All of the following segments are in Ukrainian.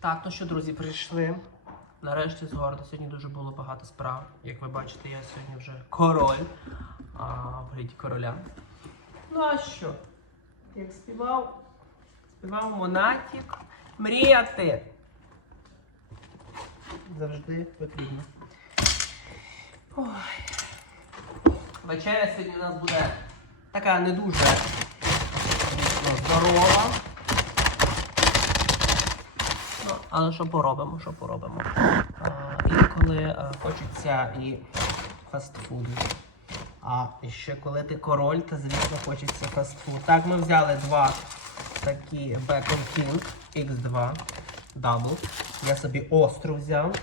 Так, ну що, друзі, прийшли. Нарешті з. Сьогодні дуже було багато справ. Як ви бачите, я сьогодні вже король. А, в гріді короля. Ну а що? Як співав, співав Монатік. Мріяти. Завжди потрібно. Ой. Вечеря сьогодні у нас буде така не дуже здорова. Ну, але що поробимо, що поробимо. А, інколи а, хочеться і фастфуду. А ще коли ти король, то звісно хочеться фастфуд. Так, ми взяли два такі Bacon King X2 Double. Я собі остру взяв.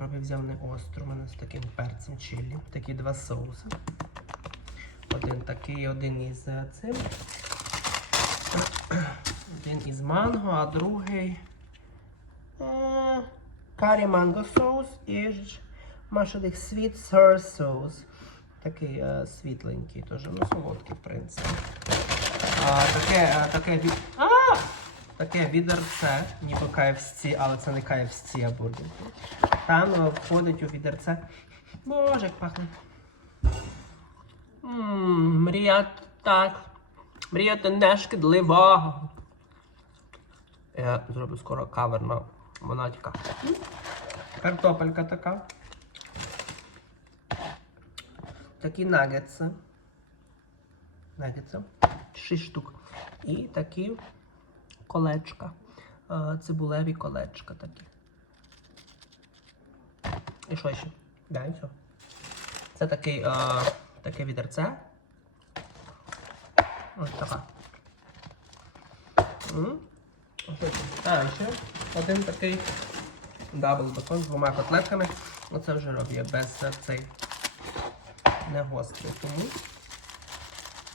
Робі взяв не остру, у мене з таким перцем чилі. Такі два соуси. Один такий, один із е, цим. Один із манго, а другий е, карі манго соус і машених sweet sour соус. Такий е, світленький, теж, ну солодкий, в принципі. А, таке, е, таке від... А! Таке відерце, ніби KFC, але це не KFC, а King. Там е, входить у відерце. Боже, як пахне. Мріяти так. Мріяти не шкідлива. Я зроблю скоро кавер на монатіка. Картопелька така. Такі нагетси. Нагетси. Шість штук. І такі колечка. Е, Цибулеві колечка такі. І що ще? Да, і все. Це такий, е, таке відерце. Ось така. А, ще один такий дабл бекон з двома котлетками. Оце вже роблю без цей не гострий. Тому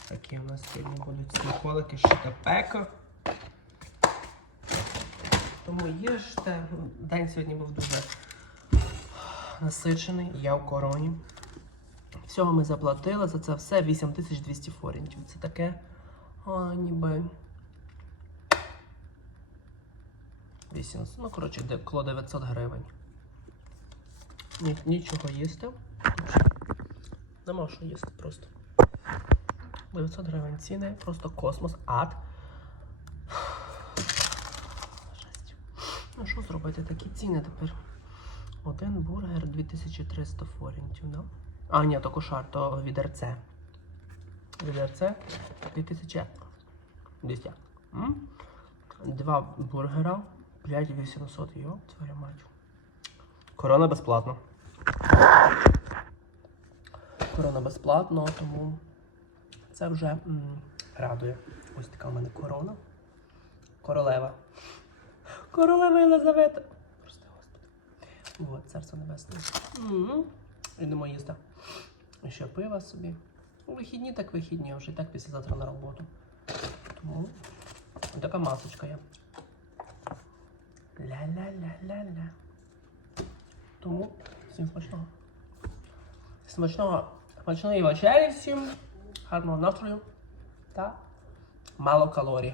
такі у нас сьогодні будуть смаколики шикапеко. Тому їжте. День сьогодні був дуже насичений, я в короні. Всього ми заплатили за це все 8200 форінтів. Це таке а, ніби 800, ну коротше, де- коло 900 гривень. Ні, нічого їсти. Нема що їсти просто. 900 гривень ціни, просто космос, ад. Ну що зробити? Такі ціни тепер. Один бургер 2300 форінтів, да? А, ні, то кошар, то відерце. Відерце 2200. М? Два бургера 5800. Йоп, твою мать. Корона безплатно. Корона безплатно, тому це вже м, радує. Ось така в мене корона. Королева. Королева Єлизавета. Прости, Господи. От, царство небесне. Йдемо їсти. Ще пива собі. Вихідні так вихідні, вже і так післязавтра на роботу. Тому така масочка є. Ля-ля-ля-ля-ля. Тому всім смачного. Смачного, смачної вечері всім, гарного настрою та мало калорій.